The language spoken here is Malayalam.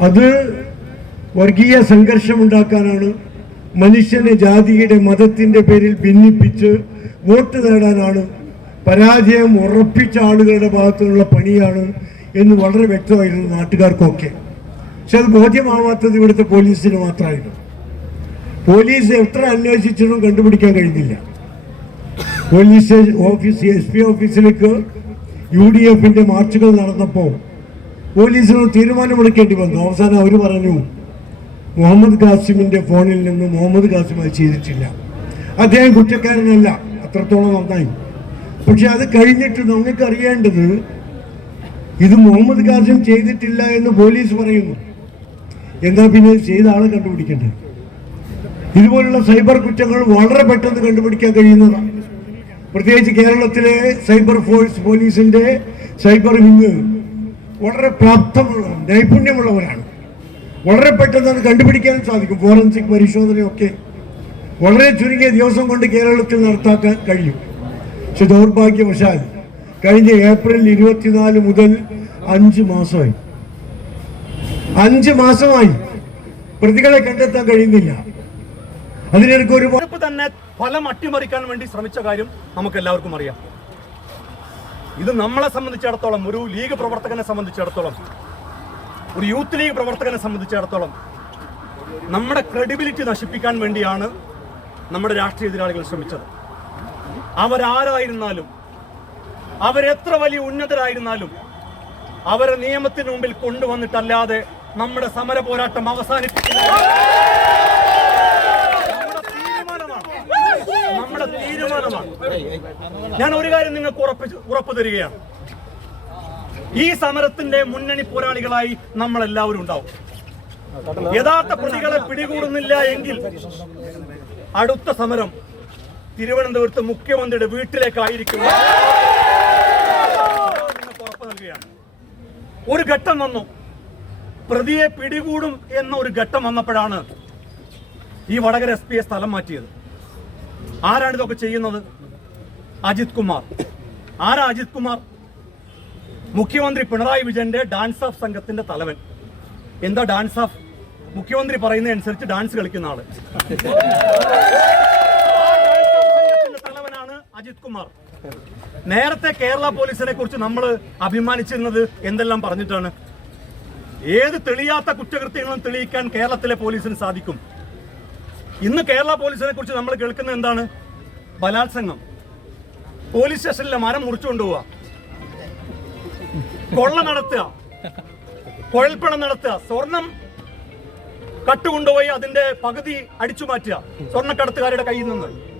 അത് വർഗീയ സംഘർഷമുണ്ടാക്കാനാണ് മനുഷ്യനെ ജാതിയുടെ മതത്തിന്റെ പേരിൽ ഭിന്നിപ്പിച്ച് വോട്ട് നേടാനാണ് പരാജയം ഉറപ്പിച്ച ആളുകളുടെ ഭാഗത്തുനിന്നുള്ള പണിയാണ് എന്ന് വളരെ വ്യക്തമായിരുന്നു നാട്ടുകാർക്കൊക്കെ. പക്ഷെ അത് ബോധ്യമാവാത്തത് ഇവിടുത്തെ പോലീസിന് മാത്രമായിരുന്നു. പോലീസ് എത്ര അന്വേഷിച്ചിട്ടും കണ്ടുപിടിക്കാൻ കഴിഞ്ഞില്ല. പോലീസ് ഓഫീസ് എസ് പി ഓഫീസിലേക്ക് യു ഡി എഫിന്റെ മാർച്ചുകൾ നടന്നപ്പോൾ പോലീസിന് തീരുമാനമെടുക്കേണ്ടി വന്നു. അവസാനം അവർ പറഞ്ഞു മുഹമ്മദ് ഖാസിമിന്റെ ഫോണിൽ നിന്ന് മുഹമ്മദ് ഖാസിം അത് ചെയ്തിട്ടില്ല. അദ്ദേഹം കുറ്റക്കാരനല്ല. അത്രത്തോളം നന്നായി. പക്ഷെ അത് കഴിഞ്ഞിട്ട് നമുക്ക് അറിയേണ്ടത് ഇത് മുഹമ്മദ് ഖാസിം ചെയ്തിട്ടില്ല എന്ന് പോലീസ് പറയുന്നു. എന്താ പിന്നെ ചെയ്ത ആളെ കണ്ടുപിടിക്കേണ്ടത് ഇതുപോലുള്ള സൈബർ കുറ്റങ്ങൾ വളരെ പെട്ടെന്ന് കണ്ടുപിടിക്കാൻ കഴിയുന്നതാണ് പ്രത്യേകിച്ച് കേരളത്തിലെ സൈബർ ഫോഴ്സ് പോലീസിന്റെ സൈബർ വിങ് വളരെ പ്രാപ്തമുള്ള നൈപുണ്യമുള്ളവരാണ് വളരെ പെട്ടെന്ന് അത് കണ്ടുപിടിക്കാൻ സാധിക്കും ഫോറൻസിക് പരിശോധനയൊക്കെ. വളരെ ചുരുങ്ങിയ ദിവസം കൊണ്ട് കേരളത്തിൽ നടത്താക്കാൻ കഴിയും. പക്ഷെ ദൗർഭാഗ്യവശാൽ കഴിഞ്ഞ ഏപ്രിൽ ഇരുപത്തിനാല് മുതൽ അഞ്ച് മാസമായി. അഞ്ച് മാസമായി പ്രതികളെ കണ്ടെത്താൻ കഴിയുന്നില്ല. അതിനിടയ്ക്ക് ഒരു തന്നെ ഫലം അട്ടിമറിക്കാൻ വേണ്ടി ശ്രമിച്ച കാര്യം നമുക്ക് എല്ലാവർക്കും അറിയാം. ഇത് നമ്മളെ സംബന്ധിച്ചിടത്തോളം ഒരു ലീഗ് പ്രവർത്തകനെ സംബന്ധിച്ചിടത്തോളം ഒരു യൂത്ത് ലീഗ് പ്രവർത്തകനെ സംബന്ധിച്ചിടത്തോളം നമ്മുടെ ക്രെഡിബിലിറ്റി നശിപ്പിക്കാൻ വേണ്ടിയാണ് നമ്മുടെ രാഷ്ട്രീയ എതിരാളികൾ ശ്രമിച്ചത്. അവരാരായിരുന്നാലും അവരെത്ര വലിയ ഉന്നതരായിരുന്നാലും അവരെ നിയമത്തിന് മുമ്പിൽ കൊണ്ടുവന്നിട്ടല്ലാതെ നമ്മുടെ സമര പോരാട്ടം അവസാനിപ്പിക്കില്ല നമ്മുടെ തീരുമാനമാണ്. ഞാൻ ഒരു കാര്യം നിങ്ങൾക്ക് ഉറപ്പിച്ച് ഉറപ്പ് തരികയാണ്. ഈ സമരത്തിന്റെ മുന്നണി പോരാളികളായി നമ്മൾ എല്ലാവരും ഉണ്ടാവും. യഥാർത്ഥ പ്രതികളെ പിടികൂടുന്നില്ല എങ്കിൽ അടുത്ത സമരം തിരുവനന്തപുരത്ത് മുഖ്യമന്ത്രിയുടെ വീട്ടിലേക്കായിരിക്കും. ഒരു ഘട്ടം വന്നു. പ്രതിയെ പിടികൂടും എന്ന ഒരു ഘട്ടം വന്നപ്പോഴാണ് ഈ വടകര എസ് പിയെ സ്ഥലം മാറ്റിയത്. ആരാണ് ഇതൊക്കെ ചെയ്യുന്നത്? അജിത് കുമാർ. ആരാ അജിത് കുമാർ? മുഖ്യമന്ത്രി പിണറായി വിജയന്റെ ഡാൻസ് ഓഫ് സംഘത്തിന്റെ തലവൻ. എന്താ ഡാൻസ് ഓഫ് മുഖ്യമന്ത്രി പറയുന്ന അനുസരിച്ച് ഡാൻസ് കളിക്കുന്ന ആൾ. തലവനാണ് അജിത് കുമാർ. നേരത്തെ കേരള പോലീസിനെ കുറിച്ച് നമ്മൾ അഭിമാനിച്ചിരുന്നത് എന്തെല്ലാം പറഞ്ഞിട്ടാണ്? ഏത് തെളിയാത്ത കുറ്റകൃത്യങ്ങളും തെളിയിക്കാൻ കേരളത്തിലെ പോലീസിന് സാധിക്കും? ഇന്ന് കേരള പോലീസിനെ കുറിച്ച് നമ്മൾ കേൾക്കുന്ന എന്താണ്? ബലാത്സംഗം. പോലീസ് സ്റ്റേഷനിലെ മരം മുറിച്ചു കൊണ്ടുപോവുക കൊള്ള നടത്തുക. കുഴൽപ്പണം നടത്തുക. സ്വർണം കട്ടുകൊണ്ടുപോയി അതിന്റെ പകുതി അടിച്ചു മാറ്റുക. സ്വർണക്കടത്തുകാരുടെ കയ്യിൽ നിന്ന്.